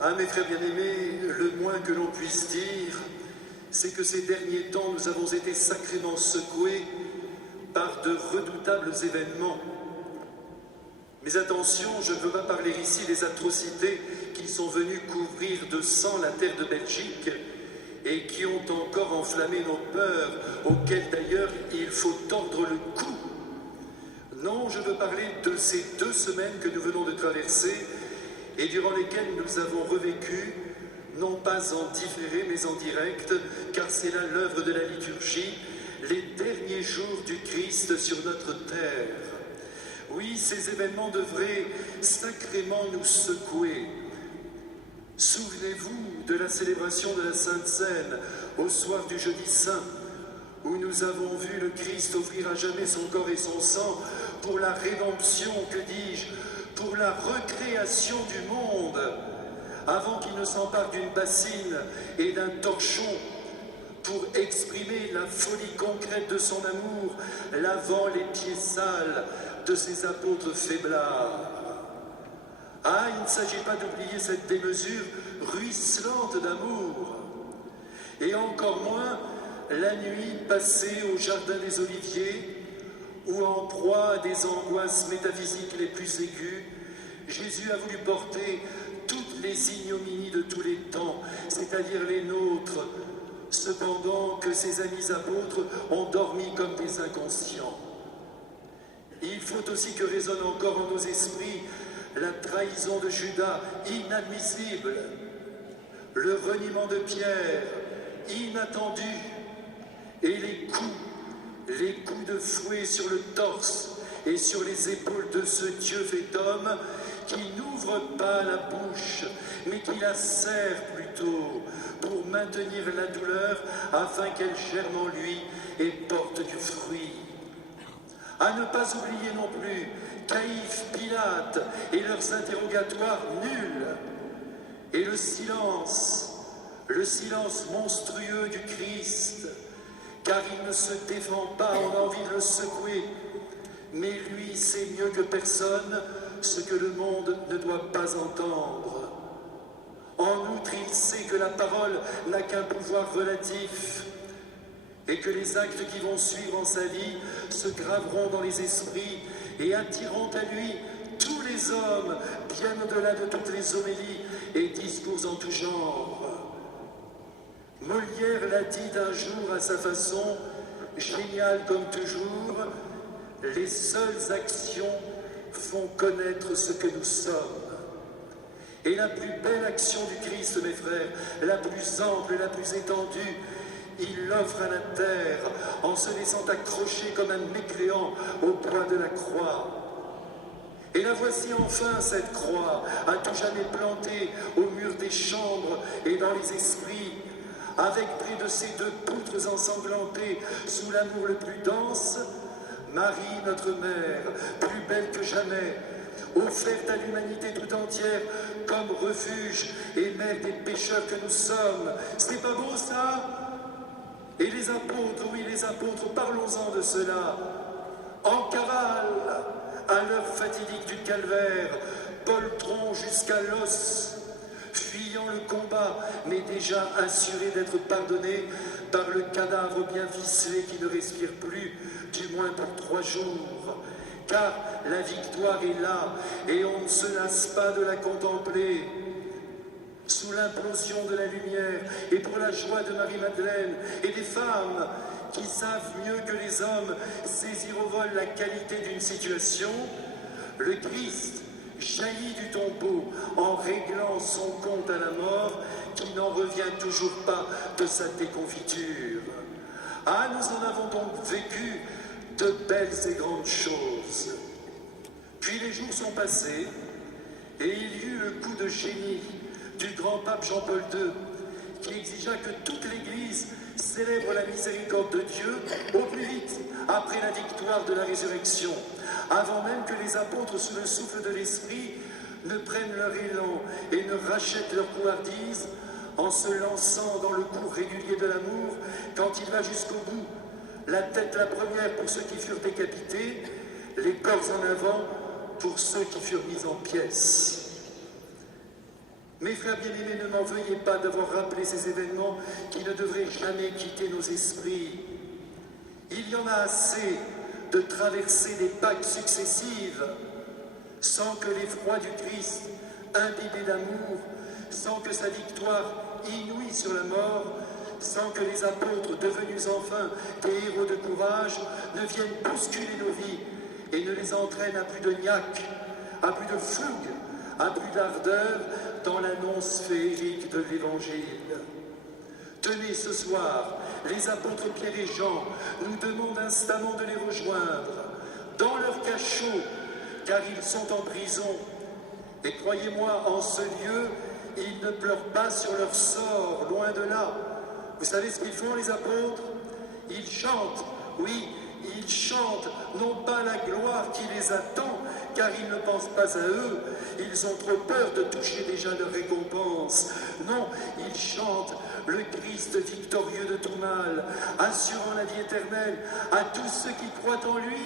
Ah, mes frères bien-aimés, le moins que l'on puisse dire, c'est que ces derniers temps, nous avons été sacrément secoués par de redoutables événements. Mais attention, je ne veux pas parler ici des atrocités qui sont venues couvrir de sang la terre de Belgique et qui ont encore enflammé nos peurs, auxquelles d'ailleurs il faut tordre le cou. Non, je veux parler de ces 2 semaines que nous venons de traverser et durant lesquelles nous avons revécu, non pas en différé mais en direct, car c'est là l'œuvre de la liturgie, les derniers jours du Christ sur notre terre. Oui, ces événements devraient sacrément nous secouer. Souvenez-vous de la célébration de la Sainte Seine au soir du Jeudi Saint, où nous avons vu le Christ offrir à jamais son corps et son sang pour la rédemption, que dis-je, pour la recréation du monde, avant qu'il ne s'empare d'une bassine et d'un torchon pour exprimer la folie concrète de son amour, lavant les pieds sales de ses apôtres faiblards. Ah, il ne s'agit pas d'oublier cette démesure ruisselante d'amour. Et encore moins la nuit passée au Jardin des Oliviers, où en proie à des angoisses métaphysiques les plus aiguës, Jésus a voulu porter toutes les ignominies de tous les temps, c'est-à-dire les nôtres, cependant que ses amis apôtres ont dormi comme des inconscients. Il faut aussi que résonne encore en nos esprits la trahison de Judas, inadmissible, le reniement de Pierre, inattendu, et les coups de fouet sur le torse et sur les épaules de ce Dieu fait homme qui n'ouvre pas la bouche, mais qui la serre plutôt pour maintenir la douleur afin qu'elle germe en lui et porte du fruit. À ne pas oublier non plus Caïphe, Pilate et leurs interrogatoires nuls, et le silence monstrueux du Christ, car il ne se défend pas, on a envie de le secouer, mais lui sait mieux que personne ce que le monde ne doit pas entendre. En outre, il sait que la parole n'a qu'un pouvoir relatif, et que les actes qui vont suivre en sa vie se graveront dans les esprits et attireront à lui tous les hommes, bien au-delà de toutes les homélies et discours en tout genre. Molière l'a dit d'un jour à sa façon, génial comme toujours, les seules actions font connaître ce que nous sommes. Et la plus belle action du Christ, mes frères, la plus ample, la plus étendue, il l'offre à la terre en se laissant accrocher comme un mécréant au bois de la croix. Et la voici enfin, cette croix, à tout jamais plantée au mur des chambres et dans les esprits, avec près de ces 2 poutres ensanglantées sous l'amour le plus dense, Marie, notre mère, plus belle que jamais, offerte à l'humanité tout entière comme refuge et mère des pécheurs que nous sommes. C'est pas beau ça ? Et les apôtres, oui les apôtres, parlons-en de cela, en cavale, à l'heure fatidique du calvaire, poltron jusqu'à l'os, fuyant le combat, mais déjà assurés d'être pardonnés par le cadavre bien ficelé qui ne respire plus, du moins pour 3 jours. Car la victoire est là, et on ne se lasse pas de la contempler. Sous l'implosion de la lumière, et pour la joie de Marie-Madeleine et des femmes qui savent mieux que les hommes saisir au vol la qualité d'une situation, le Christ jaillit du tombeau en réglant son compte à la mort qui n'en revient toujours pas de sa déconfiture. Ah, nous en avons donc vécu de belles et grandes choses. Puis les jours sont passés et il y eut le coup de génie du grand pape Jean-Paul II, qui exigea que toute l'Église célèbre la miséricorde de Dieu au plus vite, après la victoire de la résurrection, avant même que les apôtres, sous le souffle de l'Esprit, ne prennent leur élan et ne rachètent leur couardise en se lançant dans le cours régulier de l'amour quand il va jusqu'au bout, la tête la première pour ceux qui furent décapités, les corps en avant pour ceux qui furent mis en pièces. Mes frères bien-aimés, ne m'en veuillez pas d'avoir rappelé ces événements qui ne devraient jamais quitter nos esprits. Il y en a assez de traverser des Pâques successives sans que l'effroi du Christ, imbibé d'amour, sans que sa victoire inouïe sur la mort, sans que les apôtres, devenus enfin des héros de courage, ne viennent bousculer nos vies et ne les entraînent à plus de niaque, à plus de fougue, à plus d'ardeur dans l'annonce féerique de l'Évangile. Tenez, ce soir, les apôtres Pierre et Jean nous demandent instamment de les rejoindre dans leur cachot, car ils sont en prison. Et croyez-moi, en ce lieu, ils ne pleurent pas sur leur sort, loin de là. Vous savez ce qu'ils font, les apôtres? Ils chantent, oui, ils chantent, non pas la gloire qui les attend, car ils ne pensent pas à eux, ils ont trop peur de toucher déjà leur récompense. Non, ils chantent le Christ victorieux de tout mal, assurant la vie éternelle à tous ceux qui croient en lui,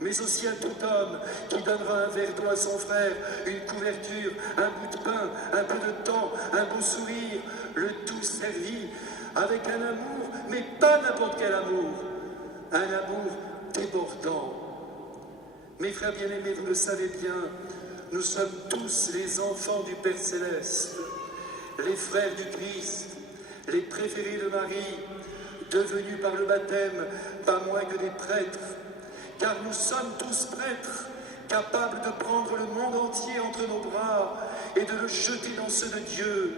mais aussi à tout homme qui donnera un verre d'eau à son frère, une couverture, un bout de pain, un peu de temps, un beau sourire, le tout servi avec un amour, mais pas n'importe quel amour, un amour débordant. Mes frères bien-aimés, vous le savez bien, nous sommes tous les enfants du Père Céleste, les frères du Christ, les préférés de Marie, devenus par le baptême pas moins que des prêtres, car nous sommes tous prêtres, capables de prendre le monde entier entre nos bras et de le jeter dans ceux de Dieu.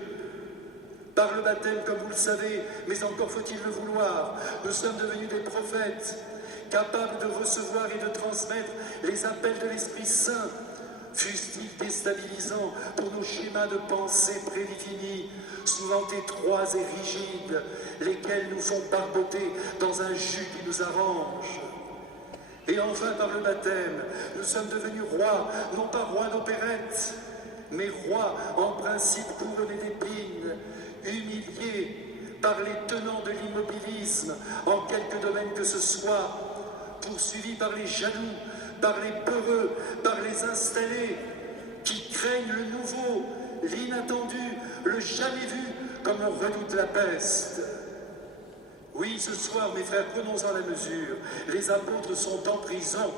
Par le baptême, comme vous le savez, mais encore faut-il le vouloir, nous sommes devenus des prophètes, capables de recevoir et de transmettre les appels de l'Esprit Saint, fussent-ils déstabilisants pour nos schémas de pensée prédéfinis, souvent étroits et rigides, lesquels nous font barboter dans un jus qui nous arrange. Et enfin, par le baptême, nous sommes devenus rois, non pas rois d'opérette, mais rois en principe couronnés d'épines, humiliés par les tenants de l'immobilisme en quelque domaine que ce soit, poursuivis par les jaloux, par les peureux, par les installés, qui craignent le nouveau, l'inattendu, le jamais vu, comme on redoute la peste. Oui, ce soir, mes frères, prenons-en la mesure. Les apôtres sont en prison.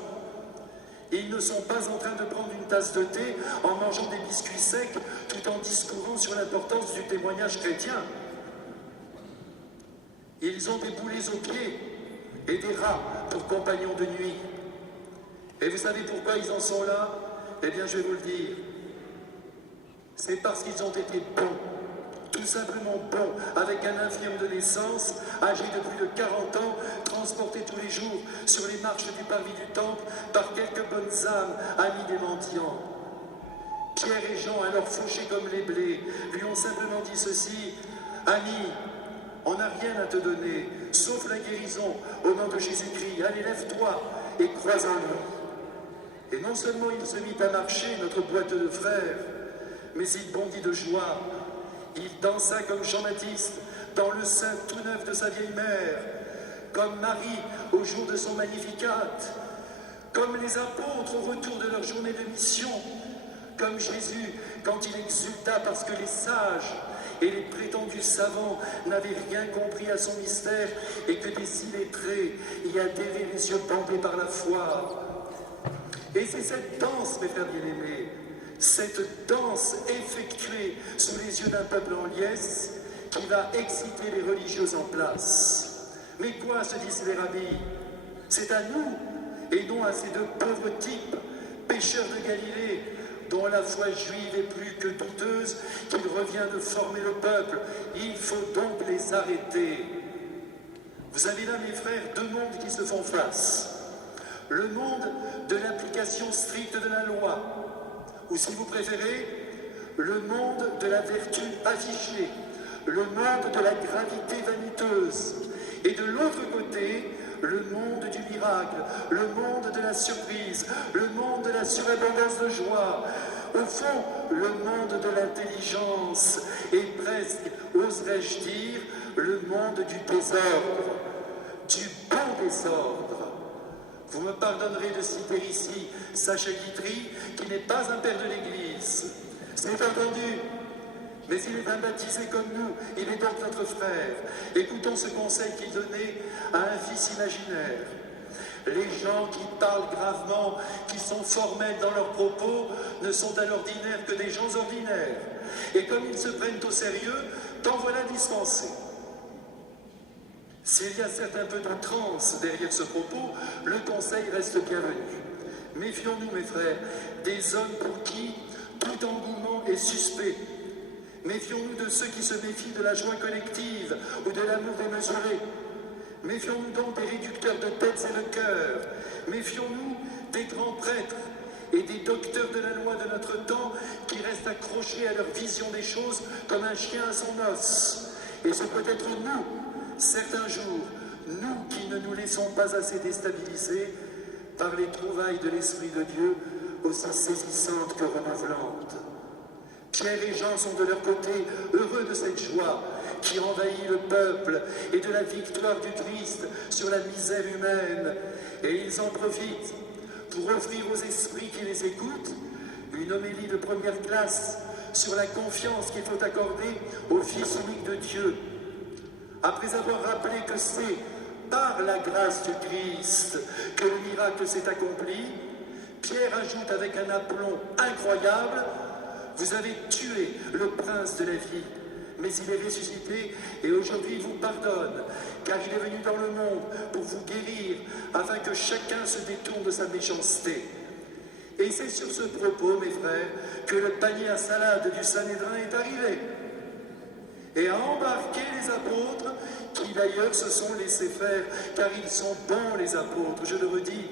Ils ne sont pas en train de prendre une tasse de thé en mangeant des biscuits secs tout en discourant sur l'importance du témoignage chrétien. Ils ont des boulets aux pieds et des rats pour compagnons de nuit. Et vous savez pourquoi ils en sont là? Eh bien, je vais vous le dire. C'est parce qu'ils ont été bons, tout simplement bons, avec un infirme de naissance, âgé de plus de 40 ans, transporté tous les jours sur les marches du parvis du temple par quelques bonnes âmes, amis des mendiants. Pierre et Jean, alors fauchés comme les blés, lui ont simplement dit ceci: ami, on n'a rien à te donner, sauf la guérison, au nom de Jésus-Christ. Allez, lève-toi et crois en lui. Et non seulement il se mit à marcher, notre boiteux de frères, mais il bondit de joie. Il dansa comme Jean-Baptiste dans le sein tout neuf de sa vieille mère, comme Marie au jour de son Magnificat, comme les apôtres au retour de leur journée de mission, comme Jésus quand il exulta parce que les sages et les prétendus savants n'avaient rien compris à son mystère et que des illettrés y adhéraient les yeux bandés par la foi. Et c'est cette danse, mes frères bien-aimés, cette danse effectuée sous les yeux d'un peuple en liesse qui va exciter les religieux en place. Mais quoi, se disent les rabbis? C'est à nous et non à ces deux pauvres types, pécheurs de Galilée, dont la foi juive est plus que douteuse, qu'il revient de former le peuple. Il faut donc les arrêter. Vous avez là, mes frères, deux mondes qui se font face. Le monde de l'application stricte de la loi, ou si vous préférez, le monde de la vertu affichée, le monde de la gravité vaniteuse, et de l'autre côté, le monde du miracle, le monde de la surprise, le monde de la surabondance de joie, au fond, le monde de l'intelligence, et presque, oserais-je dire, le monde du désordre, du bon désordre. Vous me pardonnerez de citer ici Sacha Guitry, qui n'est pas un père de l'Église. C'est entendu, Mais il est un baptisé comme nous, il est donc notre frère. Écoutons ce conseil qu'il donnait à un fils imaginaire. Les gens qui parlent gravement, qui sont formels dans leurs propos, ne sont à l'ordinaire que des gens ordinaires. Et comme ils se prennent au sérieux, t'en voilà dispensé. S'il y a certes un peu d'outrance derrière ce propos, le conseil reste bienvenu. Méfions-nous, mes frères, des hommes pour qui tout engouement est suspect. Méfions-nous de ceux qui se méfient de la joie collective ou de l'amour démesuré. Méfions-nous donc des réducteurs de têtes et de cœurs. Méfions-nous des grands prêtres et des docteurs de la loi de notre temps qui restent accrochés à leur vision des choses comme un chien à son os. Et c'est peut-être nous, certains jours, nous qui ne nous laissons pas assez déstabiliser par les trouvailles de l'Esprit de Dieu aussi saisissantes que renouvelantes. Pierre et Jean sont de leur côté heureux de cette joie qui envahit le peuple et de la victoire du Christ sur la misère humaine. Et ils en profitent pour offrir aux esprits qui les écoutent une homélie de première classe sur la confiance qu'il faut accorder au Fils unique de Dieu. Après avoir rappelé que c'est par la grâce du Christ que le miracle s'est accompli, Pierre ajoute avec un aplomb incroyable: vous avez tué le prince de la vie, mais il est ressuscité et aujourd'hui il vous pardonne, car il est venu dans le monde pour vous guérir, afin que chacun se détourne de sa méchanceté. Et c'est sur ce propos, mes frères, que le panier à salade du Sanhédrin est arrivé, et a embarqué les apôtres, qui d'ailleurs se sont laissés faire, car ils sont bons les apôtres, je le redis.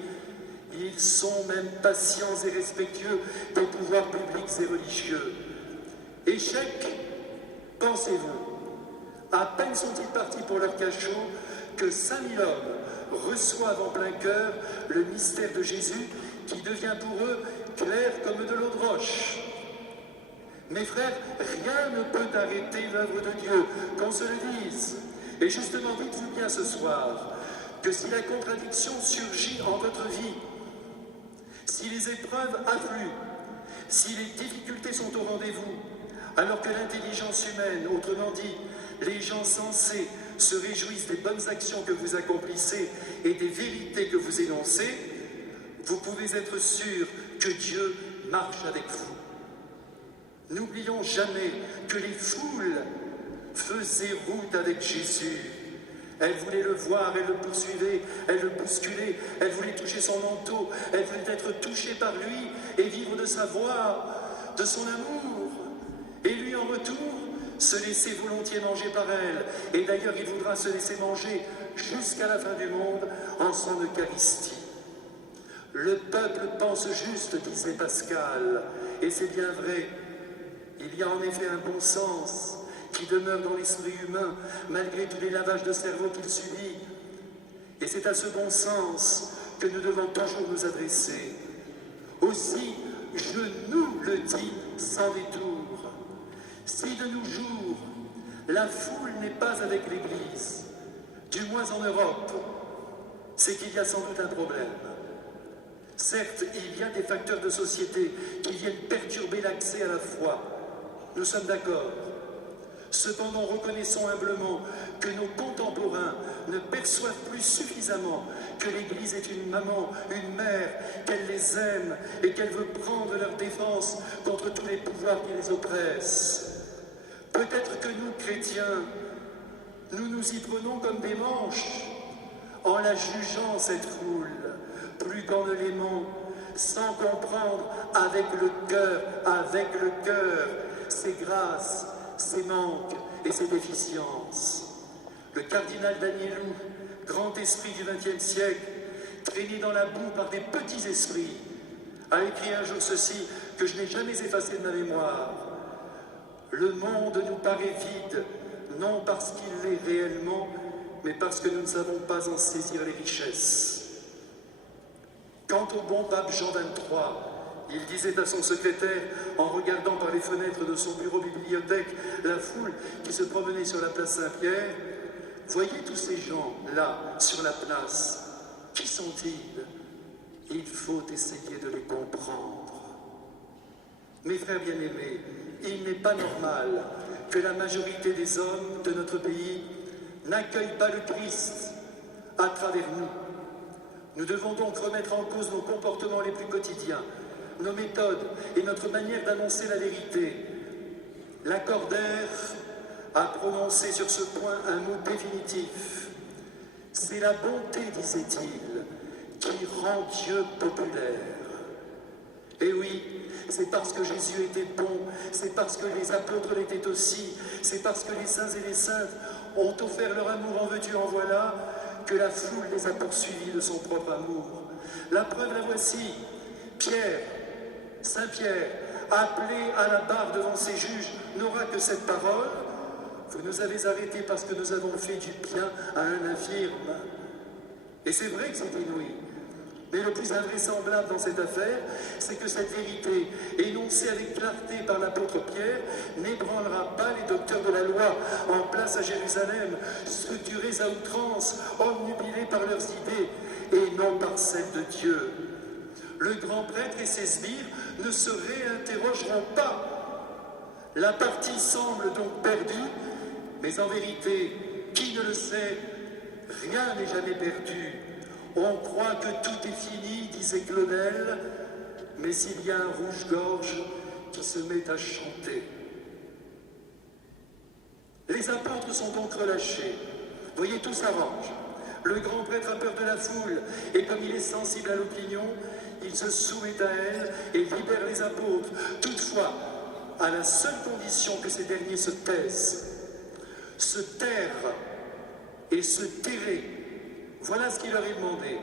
Ils sont même patients et respectueux des pouvoirs publics et religieux. Échec, pensez-vous, à peine sont-ils partis pour leur cachot que 5000 hommes reçoivent en plein cœur le mystère de Jésus qui devient pour eux clair comme de l'eau de roche. Mes frères, rien ne peut arrêter l'œuvre de Dieu, qu'on se le dise. Et justement, dites-vous bien ce soir que si la contradiction surgit en votre vie, si les épreuves affluent, si les difficultés sont au rendez-vous, alors que l'intelligence humaine, autrement dit, les gens sensés, se réjouissent des bonnes actions que vous accomplissez et des vérités que vous énoncez, vous pouvez être sûr que Dieu marche avec vous. N'oublions jamais que les foules faisaient route avec Jésus. Elle voulait le voir, elle le poursuivait, elle le bousculait, elle voulait toucher son manteau, elle voulait être touchée par lui et vivre de sa voix, de son amour. Et lui, en retour, se laisser volontiers manger par elle. Et d'ailleurs, il voudra se laisser manger jusqu'à la fin du monde en son Eucharistie. Le peuple pense juste, disait Pascal, et c'est bien vrai. Il y a en effet un bon sens qui demeure dans l'esprit humain, malgré tous les lavages de cerveau qu'il subit. Et c'est à ce bon sens que nous devons toujours nous adresser. Aussi, je nous le dis sans détour. Si de nos jours, la foule n'est pas avec l'Église, du moins en Europe, c'est qu'il y a sans doute un problème. Certes, il y a des facteurs de société qui viennent perturber l'accès à la foi. Nous sommes d'accord. Cependant, reconnaissons humblement que nos contemporains ne perçoivent plus suffisamment que l'Église est une maman, une mère, qu'elle les aime et qu'elle veut prendre leur défense contre tous les pouvoirs qui les oppressent. Peut-être que nous, chrétiens, nous nous y prenons comme des manches, en la jugeant, cette foule, plus qu'en ne l'aimant, sans comprendre avec le cœur, ses grâces, ses manques et ses déficiences. Le cardinal Danielou, grand esprit du XXe siècle, traîné dans la boue par des petits esprits, a écrit un jour ceci que je n'ai jamais effacé de ma mémoire. Le monde nous paraît vide, non parce qu'il l'est réellement, mais parce que nous ne savons pas en saisir les richesses. Quant au bon pape Jean XXIII, il disait à son secrétaire, en regardant par les fenêtres de son bureau-bibliothèque la foule qui se promenait sur la place Saint-Pierre, « Voyez tous ces gens là, sur la place, qui sont-ils? Il faut essayer de les comprendre. » Mes frères bien-aimés, il n'est pas normal que la majorité des hommes de notre pays n'accueillent pas le Christ à travers nous. Nous devons donc remettre en cause nos comportements les plus quotidiens, nos méthodes et notre manière d'annoncer la vérité. Lacordaire a prononcé sur ce point un mot définitif. C'est la bonté, disait-il, qui rend Dieu populaire. Et oui, c'est parce que Jésus était bon, c'est parce que les apôtres l'étaient aussi, c'est parce que les saints et les saintes ont offert leur amour en veux-tu, en voilà, que la foule les a poursuivis de son propre amour. La preuve la voici. Pierre, Saint Pierre, appelé à la barre devant ses juges, n'aura que cette parole: vous nous avez arrêtés parce que nous avons fait du bien à un infirme. Et c'est vrai que c'est inouï. Mais le plus invraisemblable dans cette affaire, c'est que cette vérité, énoncée avec clarté par l'apôtre Pierre, n'ébranlera pas les docteurs de la loi en place à Jérusalem, structurés à outrance, obnubilés par leurs idées, et non par celles de Dieu. Le grand prêtre et ses sbires ne se réinterrogeront pas. La partie semble donc perdue, mais en vérité, qui ne le sait, rien n'est jamais perdu. On croit que tout est fini, disait Claudel, mais il y a un rouge-gorge qui se met à chanter. Les apôtres sont donc relâchés. Voyez, tout s'arrange. Le grand prêtre a peur de la foule, et comme il est sensible à l'opinion, il se soumet à elle et libère les apôtres. Toutefois, à la seule condition que ces derniers se taisent. Se taire et se terrer. Voilà ce qu'il leur est demandé.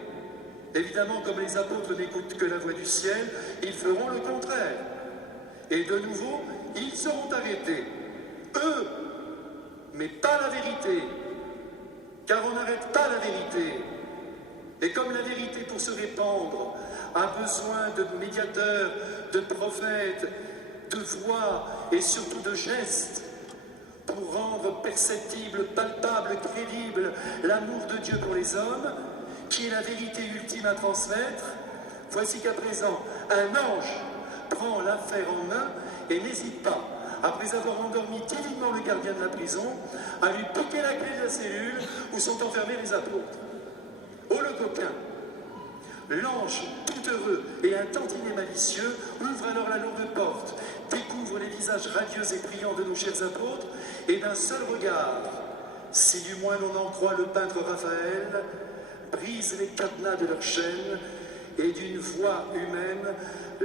Évidemment, comme les apôtres n'écoutent que la voix du ciel, ils feront le contraire. Et de nouveau, ils seront arrêtés. Eux, mais pas la vérité. Car on n'arrête pas la vérité. Et comme la vérité, pour se répandre, a besoin de médiateurs, de prophètes, de voix et surtout de gestes, pour rendre perceptible, palpable, crédible l'amour de Dieu pour les hommes, qui est la vérité ultime à transmettre, voici qu'à présent, un ange prend l'affaire en main et n'hésite pas, après avoir endormi divinement le gardien de la prison, à lui piquer la clé de la cellule où sont enfermés les apôtres. Oh le coquin! L'ange, tout heureux et un tantinet malicieux, ouvre alors la lourde porte, découvre les visages radieux et brillants de nos chers apôtres, et d'un seul regard, si du moins l'on en croit le peintre Raphaël, brise les cadenas de leur chaîne, et d'une voix humaine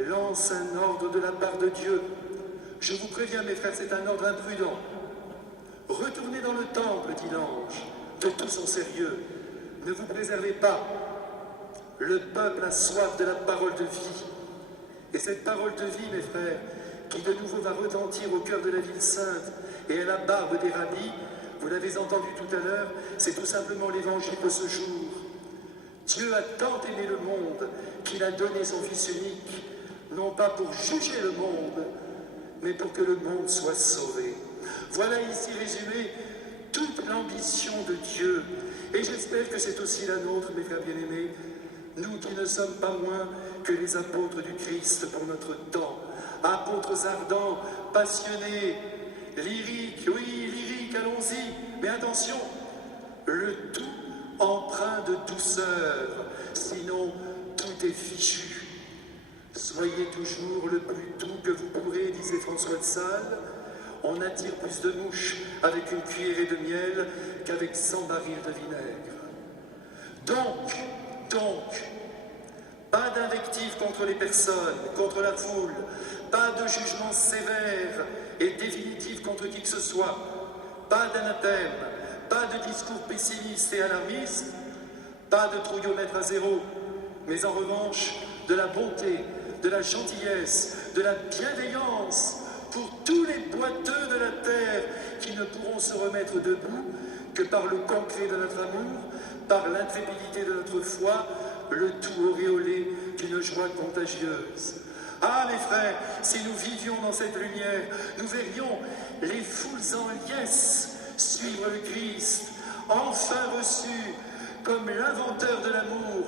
lance un ordre de la part de Dieu. Je vous préviens, mes frères, c'est un ordre imprudent. Retournez dans le temple, dit l'ange, de tout son sérieux. Ne vous préservez pas. Le peuple a soif de la parole de vie. Et cette parole de vie, mes frères, qui de nouveau va retentir au cœur de la ville sainte et à la barbe des rabbis, vous l'avez entendu tout à l'heure, c'est tout simplement l'évangile de ce jour. Dieu a tant aimé le monde qu'il a donné son Fils unique, non pas pour juger le monde, mais pour que le monde soit sauvé. Voilà ici résumé toute l'ambition de Dieu. Et j'espère que c'est aussi la nôtre, mes frères bien-aimés, nous qui ne sommes pas moins que les apôtres du Christ pour notre temps. Apôtres ardents, passionnés, lyriques, oui, lyriques, allons-y, mais attention, le tout empreint de douceur, sinon tout est fichu. Soyez toujours le plus doux que vous pourrez, disait François de Sales. On attire plus de mouches avec une cuillerée de miel qu'avec 100 barils de vinaigre. Donc, pas d'invective contre les personnes, contre la foule, pas de jugement sévère et définitif contre qui que ce soit, pas d'anathème, pas de discours pessimiste et alarmiste, pas de trouillomètre à zéro, mais en revanche de la bonté, de la gentillesse, de la bienveillance pour tous les boiteux de la terre qui ne pourront se remettre debout que par le concret de notre amour, par l'intrépidité de notre foi, le tout auréolé d'une joie contagieuse. Ah, mes frères, si nous vivions dans cette lumière, nous verrions les foules en liesse suivre le Christ, enfin reçu comme l'inventeur de l'amour,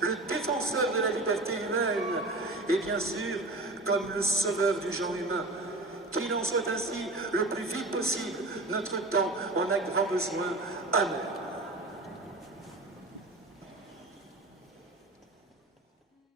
le défenseur de la liberté humaine, et bien sûr, comme le sauveur du genre humain, Qu'il en soit ainsi le plus vite possible. Notre temps en a grand besoin. Amen.